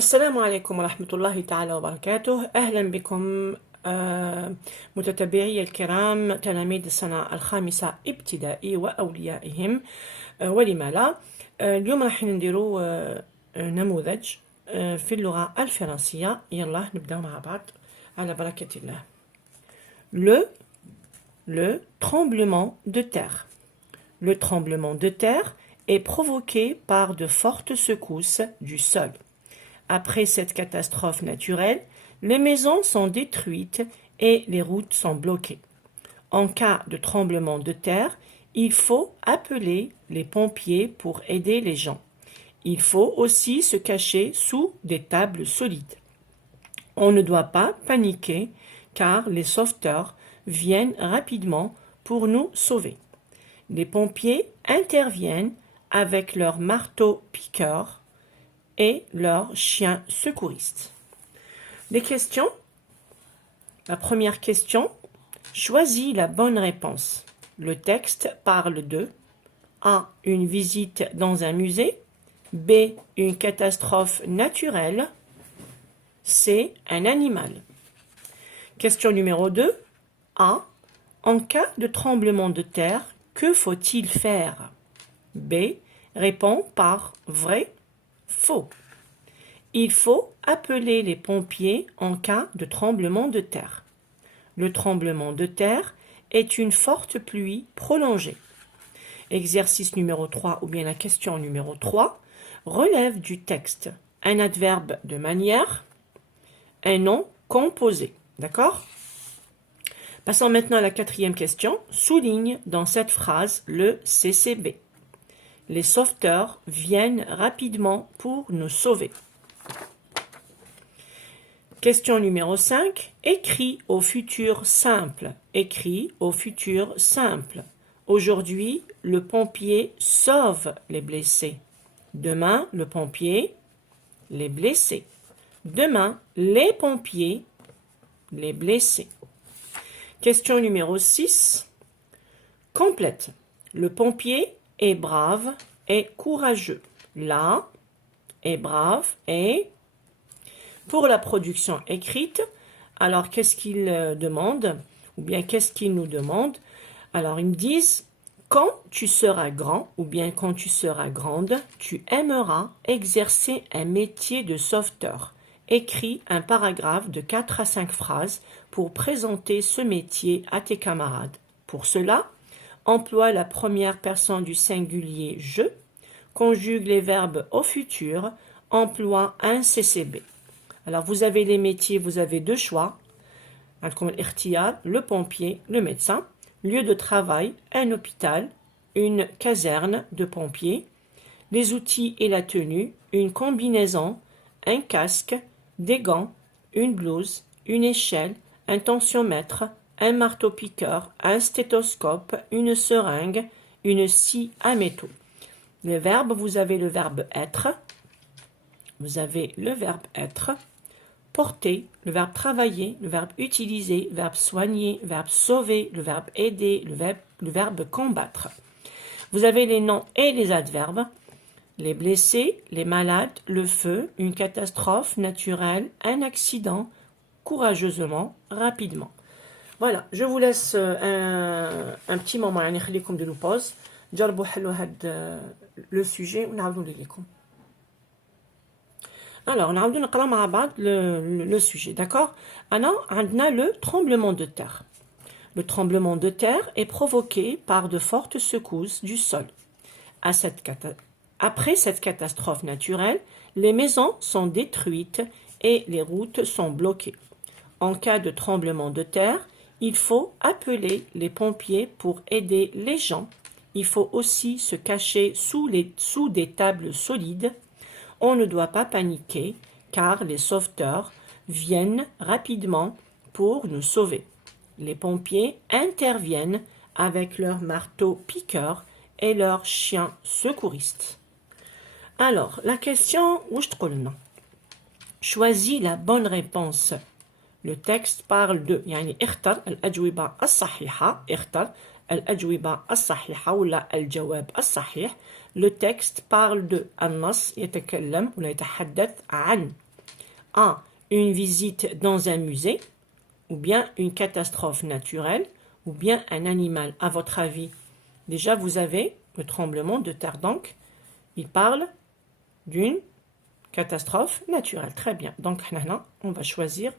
السلام عليكم ورحمة الله تعالى وبركاته. أهلا بكم متتبعي الكرام تلاميذ السنة الخامسة ابتدائي وأوليائهم ولما لا. اليوم راح نديرو نموذج في اللغة الفرنسية. يلا نبدأ مع بعض على بركة الله. Le tremblement de terre. Le tremblement de terre est provoqué par de fortes secousses du sol. Après cette catastrophe naturelle, les maisons sont détruites et les routes sont bloquées. En cas de tremblement de terre, il faut appeler les pompiers pour aider les gens. Il faut aussi se cacher sous des tables solides. On ne doit pas paniquer car les sauveteurs viennent rapidement pour nous sauver. Les pompiers interviennent avec leurs marteaux-piqueurs et leurs chiens secouristes. Les questions. La première question. Choisis la bonne réponse. Le texte parle de A. Une visite dans un musée. B. Une catastrophe naturelle. C. Un animal. Question numéro 2. A. En cas de tremblement de terre, que faut-il faire? B. Répond par vrai, faux. Il faut appeler les pompiers en cas de tremblement de terre. Le tremblement de terre est une forte pluie prolongée. Exercice numéro 3 ou bien la question numéro 3 relève du texte un adverbe de manière, un nom composé. D'accord? Passons maintenant à la quatrième question. Souligne dans cette phrase le CCB. Les sauveteurs viennent rapidement pour nous sauver. Question numéro 5. Écris au futur simple. Écris au futur simple. Aujourd'hui, le pompier sauve les blessés. Demain, le pompier, les blessés. Demain, les pompiers, les blessés. Question numéro 6. Complète. Le pompier est brave et courageux. Là est brave et... Pour la production écrite, alors qu'est-ce qu'il demande? Ou bien qu'est-ce qu'il nous demande? Alors ils me disent, quand tu seras grand, ou bien quand tu seras grande, tu aimeras exercer un métier de sauveteur. Écris un paragraphe de 4 à 5 phrases pour présenter ce métier à tes camarades. Pour cela, emploie la première personne du singulier « je », conjugue les verbes au futur, emploie un CCB. Alors, vous avez les métiers, vous avez deux choix. Le pompier, le médecin. Lieu de travail, un hôpital, une caserne de pompiers. Les outils et la tenue, une combinaison, un casque, des gants, une blouse, une échelle, un tensiomètre, un marteau-piqueur, un stéthoscope, une seringue, une scie à métaux. Les verbes, vous avez le verbe être. Vous avez le verbe être. Porter, le verbe travailler, le verbe utiliser, le verbe soigner, le verbe sauver, le verbe aider, le verbe combattre. Vous avez les noms et les adverbes, les blessés, les malades, le feu, une catastrophe naturelle, un accident, courageusement, rapidement. Voilà, je vous laisse un petit moment de nous pause. جربوا حلوا هاد le sujet ونعاودوا لكم. Alors, on a نقرا مع بعض le sujet, d'accord? Alors, on a le tremblement de terre. Le tremblement de terre est provoqué par de fortes secousses du sol. Après cette catastrophe naturelle, les maisons sont détruites et les routes sont bloquées. En cas de tremblement de terre, il faut appeler les pompiers pour aider les gens. Il faut aussi se cacher sous des tables solides. On ne doit pas paniquer car les sauveteurs viennent rapidement pour nous sauver. Les pompiers interviennent avec leurs marteaux-piqueurs et leurs chiens secouristes. Alors, la question, choisis la bonne réponse. Le texte parle de يعني اختر الأجوبة الصحيحة اختر الأجوبة الصحيحة ولا الجواب الصحيح. Le texte parle de النص يتكلم ولا يتحدث عن A. Une visite dans un musée, ou bien une catastrophe naturelle, ou bien un animal. À votre avis, déjà vous avez le tremblement de terre, donc il parle d'une catastrophe naturelle. Très bien. Donc on va choisir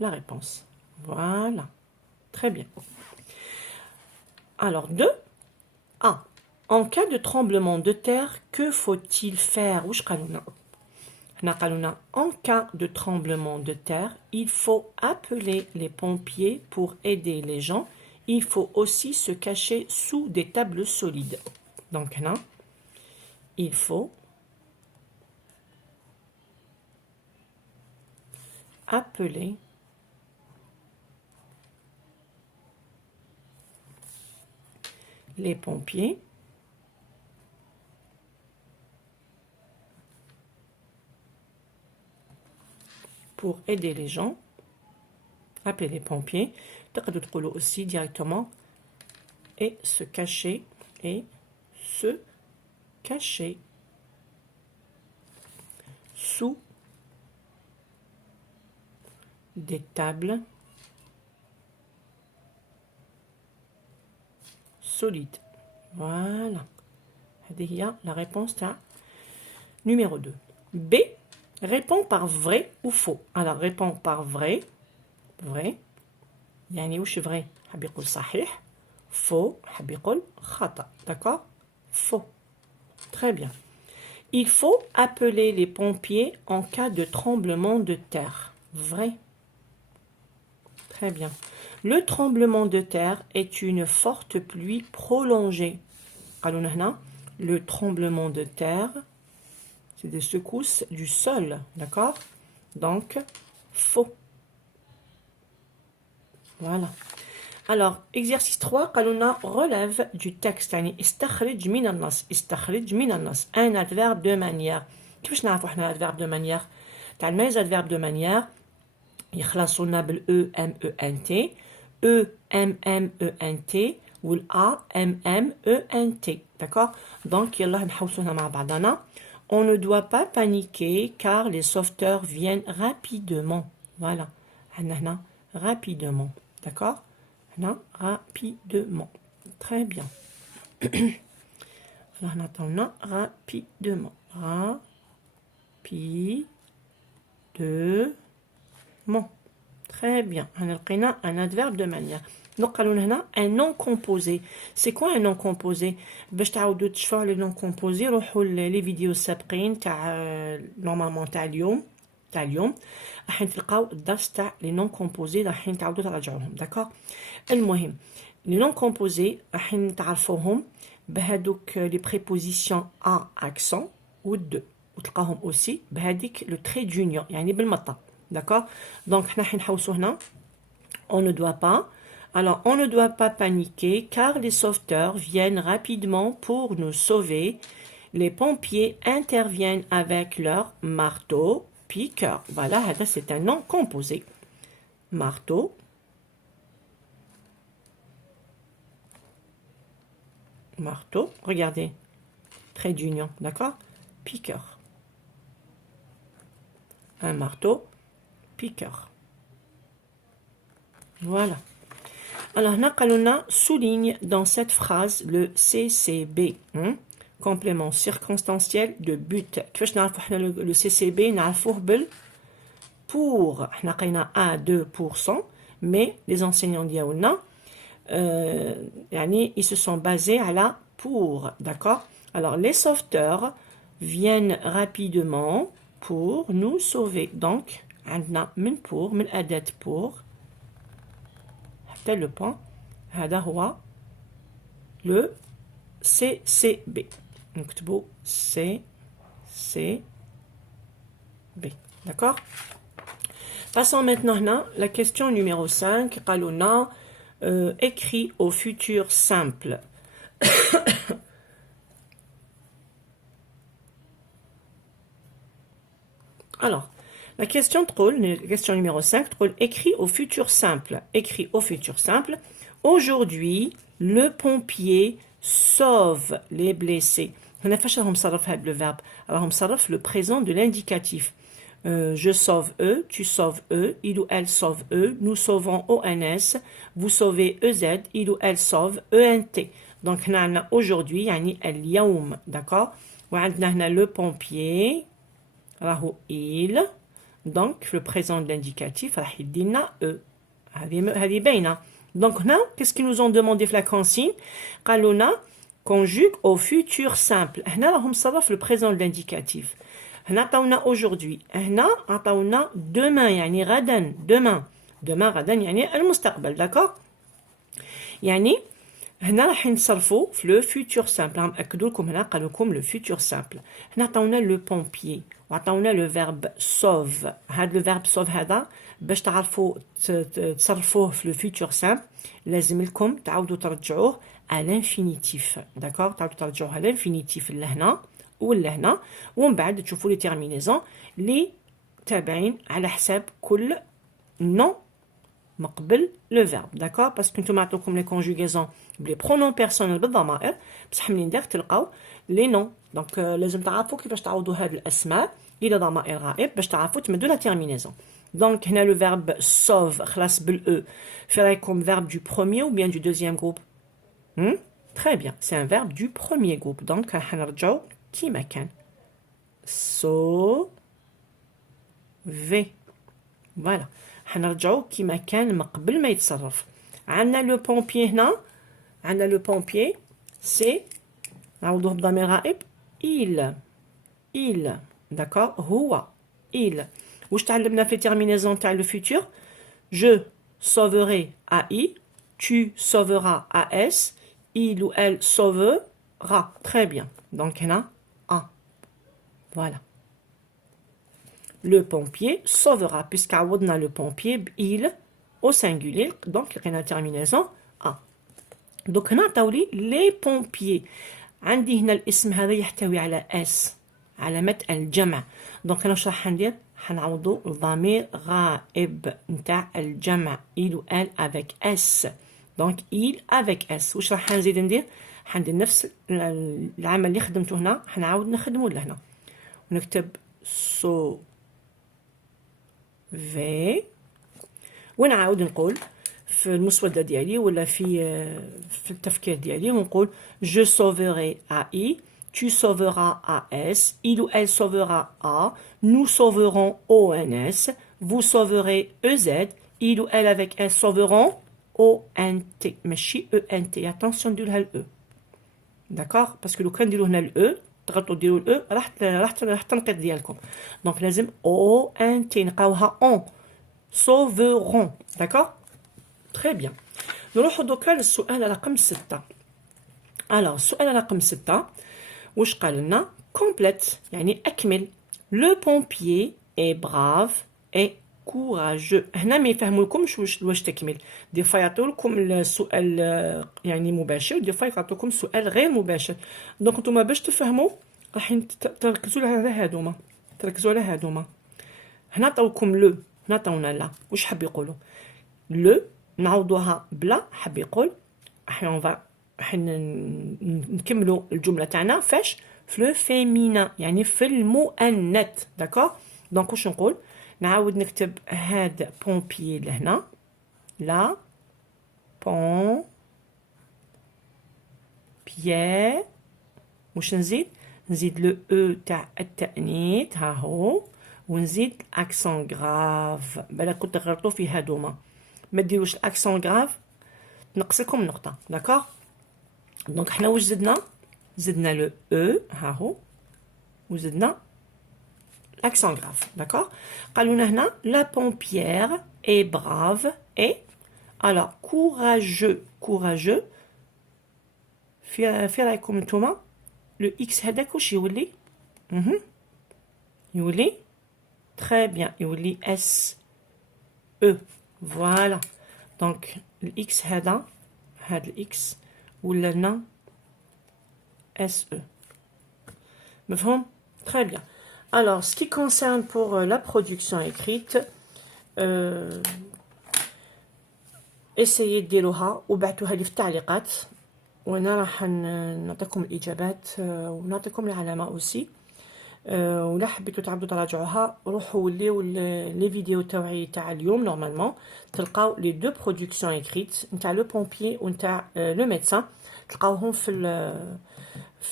la réponse. Voilà. Très bien. Alors 2. A. En cas de tremblement de terre, que faut-il faire? En cas de tremblement de terre, il faut appeler les pompiers pour aider les gens. Il faut aussi se cacher sous des tables solides. Donc là, il faut appeler les pompiers pour aider les gens. Appeler les pompiers. Aussi directement et se cacher sous des tables solides. Voilà. La réponse numéro 2. B. Réponds par vrai ou faux. Alors, réponds par vrai. Vrai. يعني وش vrai حاب يقول صحيح. Faux حاب يقول خطأ. D'accord. Faux. Très bien. Il faut appeler les pompiers en cas de tremblement de terre. Vrai. Très bien. Le tremblement de terre est une forte pluie prolongée. Le tremblement de terre, c'est des secousses du sol. D'accord. Donc, faux. Voilà. Alors, exercice 3, قالوا relève du texte. يعني استخرج من النص. استخرج من النص. Un adverbe de manière. كيفاش نعرفوا احنا adverbe de manière؟ تعال adverbe de manière يخلصوا لنا بال E M E N T, E M M E N T ou A M M E N T. D'accord? Donc يلا نحوسوها مع بعضنا. On ne doit pas paniquer car les sauveteurs viennent rapidement. Voilà. هنا rapidement. D'accord? Rapidement. Très bien. Alors, on attend rapidement. Rapidement. Très bien. On a un adverbe de manière. Donc, on a un nom composé. C'est quoi un nom composé? باش تعاودوا تشوفوا les noms composés روحوا les vidéos السابقين تاع normalement تاع اليوم راح تلقاو الدرس تاع لي نون كومبوزي راح تعاودوا تراجعوهم. داكور. المهم لي نون كومبوزي راح تعرفوهم بهذوك لي بريبوزيسيون ا اكسون و دو وتلقاهم اوسي بهذيك لو تري دونيون يعني بالمطه. داكور. دونك حنا راح نحوسو هنا on ne doit pas. Alors on ne doit pas paniquer car les sauveteurs viennent rapidement pour nous sauver. Les pompiers interviennent avec leur marteau piqueur. Voilà, c'est un nom composé. Marteau. Marteau. Regardez. Trait d'union. D'accord? Piqueur. Un marteau. Piqueur. Voilà. Alors, Nakaluna souligne dans cette phrase le CCB. Complément circonstanciel de but. Le CCB pour à 2%, mais les enseignants d'Yaouna, ils se sont basés à la pour, d'accord? Alors les sauveteurs viennent rapidement pour nous sauver. Donc, pour, le point, le CCB. نكتبوا CCB. D'accord? Passons maintenant à la question numéro 5. قالوا écrit au futur simple. Alors, la question numéro 5, écrit au futur simple. Écrit au futur simple. Aujourd'hui, le pompier sauve les blessés. On a fait le verbe. Alors, on s'arrête le présent de l'indicatif. je sauve eux, tu sauves eux, il ou elle sauve eux, nous sauvons ONS, vous sauvez EZ, il ou elle sauve ENT. Donc, on a aujourd'hui, يعني اليوم, d'accord? وعندنا هنا le pompier, راهو il. Donc, le présent de l'indicatif, راح يدينا eux. هذه باينة. Donc, هنا, qu'est-ce qu'ils nous ont demandé في la consigne? قالوا لنا conjugue au futur simple. هنا راهم صرف le présent de l'indicatif. هنا عطاونا aujourd'hui. هنا عطاونا demain يعني غدا. demain غدا يعني المستقبل. d'accord? يعني هنا راح نصرفوا في لو فيوتور سامبل. راهم اكدوا لكم هنا قالوا لكم لو فيوتور سامبل. هنا عطاونا لو بومبيي وعطاونا لو فيرب سوف. هذا لو فيرب سوف هذا باش تعرفوا تصرفوه في لو فيوتور سامبل لازم لكم تعاودوا ترجعوه à l'infinitif. d'accord? تعاودوا ترجعوه على الانفينيتيف لهنا ولا هنا ومن بعد تشوفوا لي تيرمينيزون اللي تابعين على حساب كل نو مقبل لو فيرب. داكور باسكو نتوما عطوكم لي كونجوغيزون بلي برونون بيرسونيل بالضمائر بصح منين داك تلقاو لي نون. دونك لازم تعرفوا كيفاش تعوضوا هاد الاسماء الى ضمائر غائب باش تعرفوا تمدوا لا تيرمينيزون. دونك هنا لو فيرب سوف خلاص بالاو في رايكم فيرب دو بروميير ou bien du deuxième groupe? Très bien, c'est un verbe du premier groupe. Donc هنرجعوا كيما كان sauver. voilà. حنرجعوا كيما كان من قبل ما يتصرف. عندنا لو بومبيي هنا. عندنا لو بومبيي سي نعوضوه بضمير غائب il. داكور هو il. واش تعلمنا في تيرمينيزون تاع لو فيتور؟ je sauverai à i, tu sauveras à s, il ou elle sauvera. Très bien. Donc هنا a. voilà. Le pompier sauvera, puisqu'عوضنا le pompier il au singulier, donc لقينا terminaison a. donc هنا عطاولي les pompiers. عندي هنا الاسم هذا يحتوي على اس علامة الجمع. donc هنا واش راح ندير؟ حنعوضو الضمير غائب نتاع الجمع il ou elle avec s. donc il avec s. واش راح نزيد ندير؟ حندير نفس العمل اللي خدمته هنا حنعاود نخدمه لهنا ونكتب في ونعاود نقول في المسودة ديالي ولا في التفكير ديالي ونقول je sauverai à i, tu sauveras à s, il ou elle sauvera a, nous sauverons ons, vous sauverez ez, il ou elle avec s sauveront ont. ماشي ent. attention نديروا ال e. d'accord parce que لو كان نديروا هنا ال e تغلطوا ديروا ال e راح تنقيط ديالكم. دونك لازم او ان تي نلقاوها اون sauveront. داكور تري بيان. نروحوا دوكا للسؤال رقم 6. الوغ السؤال رقم 6 واش قال لنا؟ كومبليت يعني اكمل. لو بومبيي اي براف اي كوراجو. هنا ما يفهمولكمش واش تكمل. دي فوا يعطيو لكم السؤال يعني مباشر دي فوا يعطيوكم سؤال غير مباشر. دونك نتوما باش تفهموا راح تركزوا على هادوما. هنا عطاوكم لو هنا عطاونا لا. واش حاب يقولوا؟ لو نعوضوها بلا حاب يقول احنا نكملوا الجمله تاعنا فاش؟ في لو فيمينا يعني في المؤنث. داكور دونك واش نقول؟ نعاود نكتب هاد بومبيي لهنا لا بون بيي. واش نزيد؟ نزيد لو او تاع التأنيث ها هو ونزيد اكسون غراف. بلا كنت غلطوا في هادوما ما ديروش الاكسون غراف تنقص لكم نقطه. داكور دونك حنا واش زدنا لو او ها هو وزدنا l'accent grave. d'accord قالوا لنا هنا la pompière est brave et alors courageux في رايكم نتوما لو اكس هذاك واش يولي؟ يولي تري بيان يولي اس او. فوالا دونك الاكس هذا الاكس ولا لنا اس او. مفهوم؟ très bien. Alors, ce qui concerne pour la production écrite, essayez ديروها وبعتوها لي في التعليقات وانا راح نعطيكم الاجابات ونعطيكم العلامه اوسي. ولا حبيتو تعاودو تراجعوها روحوا وليو لي فيديو تاوعي تاع اليوم نورمالمون تلقاو لي دو برودكسيون اكريت نتاع لو بومبيي ونتاع لو ميدسان تلقاوهم في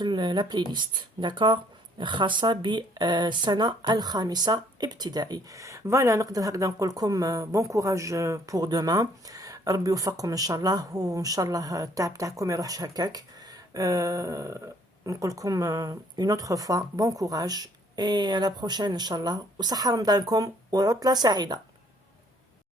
لا بلاي ليست داكور خاصه بالسنه الخامسه ابتدائي. فوالا نقدر هكذا نقول لكم بون كوراج بور دومان، ربي يوفقكم ان شاء الله، وان شاء الله التعب تاعكم ما يروحش هكاك. نقول لكم une autre fois bon courage et à la prochaine ان شاء الله، وصحة رمضانكم وعطلة سعيدة.